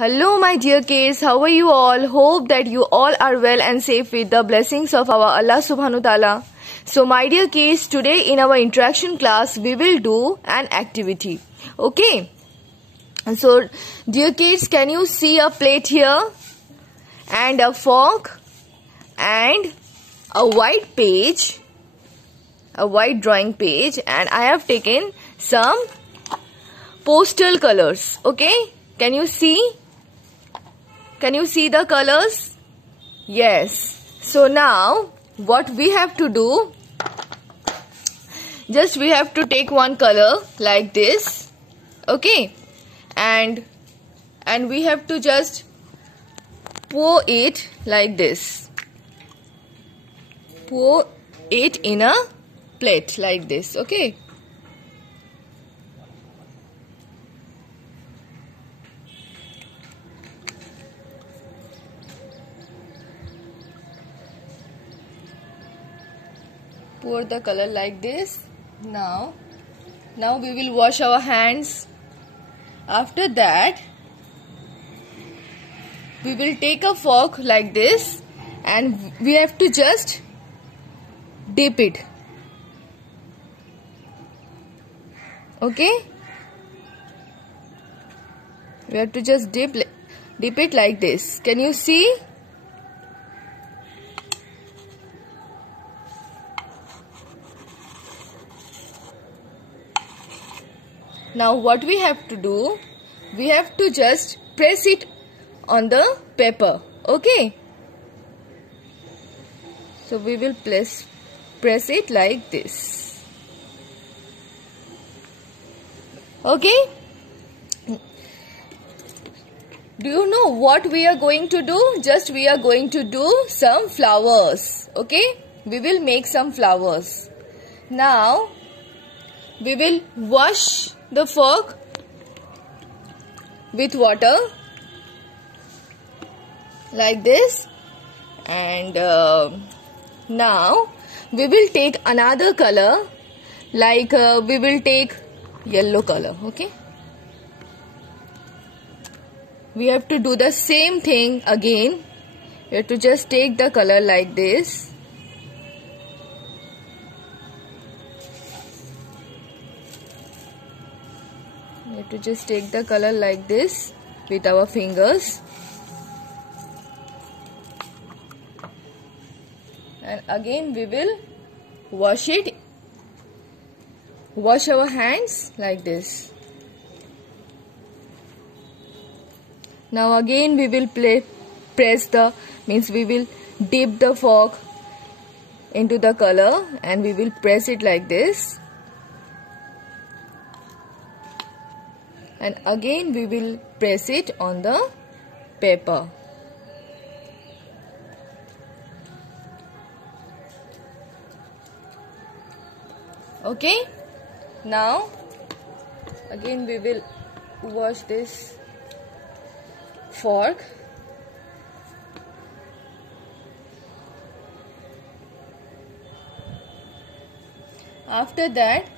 Hello my dear kids, how are you all? Hope that you all are well and safe with the blessings of our Allah subhanahu wa ta'ala. So my dear kids, today in our interaction class we will do an activity. Okay? So dear kids, can you see a plate here? And a fork? And a white page? A white drawing page, and I have taken some pastel colors. Okay? Can you see? Can you see the colors? Yes. So now what we have to do, just we have to take one color like this, okay, and we have to just pour it like this, pour it in a plate like this, okay. Pour the color like this. Now we will wash our hands. After that, we will take a fork like this and we have to just dip it. Okay? We have to just dip it like this. Can you see? Now what we have to do, we have to just press it on the paper, okay? So we will press it like this, okay? Do you know what we are going to do? Just we are going to do some flowers, okay? We will make some flowers. Now we will wash the fork with water like this, and now we will take another color, like we will take yellow color, okay. We have to do the same thing again. We have to just take the color like this. We have to just take the color like this with our fingers, and again we will wash our hands like this. Now again we will we will dip the fork into the color and we will press it like this. And again we will press it on the paper. Okay? Now again we will wash this fork. After that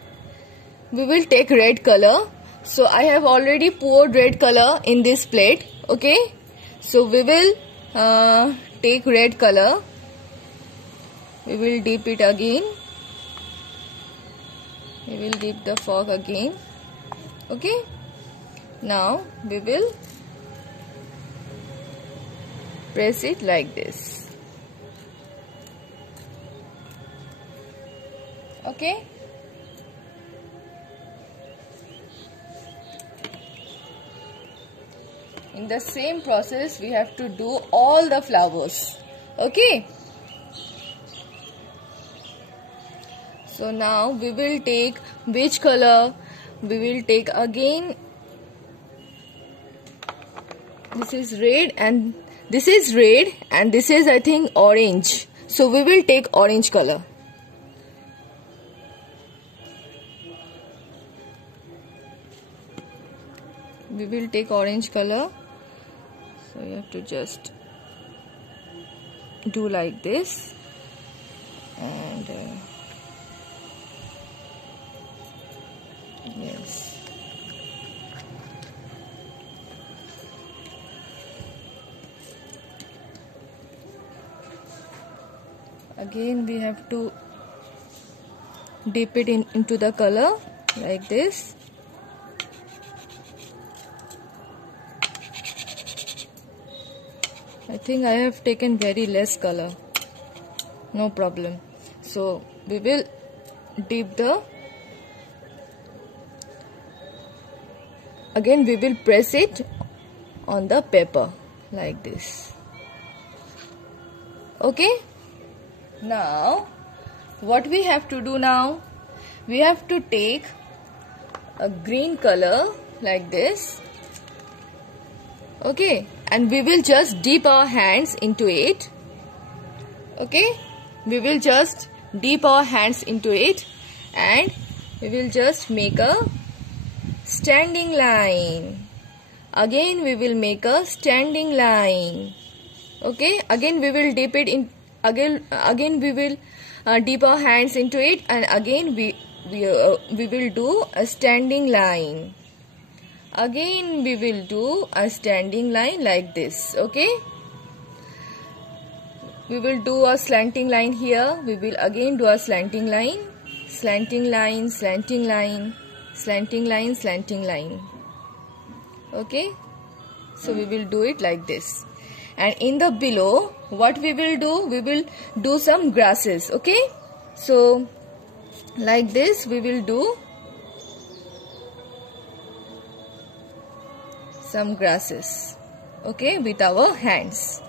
we will take red color. So I have already poured red color in this plate, okay. So we will take red color. We will dip it again. We will dip the fork again, okay. Now we will press it like this, okay. In the same process we have to do all the flowers, okay. So now we will take which color? We will take again, this is red and this is red and this is I think orange. So we will take orange color. We will take orange color. So you have to just do like this, and yes. Again we have to dip it into the color like this. I think I have taken very less color. No problem. So we will dip again we will press it on the paper like this. Okay, now what we have to do now, we have to take a green color like this. Okay, and we will just dip our hands into it. Okay, we will just dip our hands into it and we will just make a standing line. Again we will make a standing line. Okay, again we will dip it in, again we will dip our hands into it, and again we will do a standing line. Again we will do a standing line like this. Okay, we will do a slanting line here. We will again do a slanting line, slanting line, slanting line, slanting line, slanting line. Okay, so we will do it like this. And in the below, what we will do, we will do some grasses. Okay, so like this we will do some grasses. Okay, with our hands.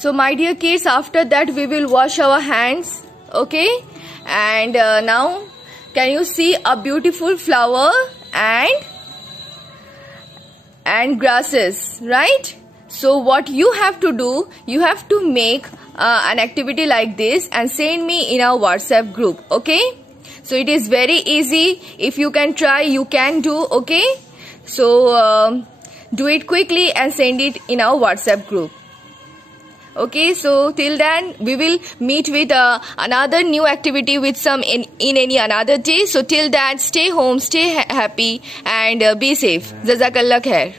So my dear kids, after that we will wash our hands. Okay, and now can you see a beautiful flower and grasses, right? So what you have to do, you have to make an activity like this and send me in our WhatsApp group. Okay, so it is very easy. If you can try, you can do. Okay, so do it quickly and send it in our WhatsApp group. Okay, so till then we will meet with another new activity with some in any another day. So till that, stay home, stay happy and be safe. Jazakallah khair.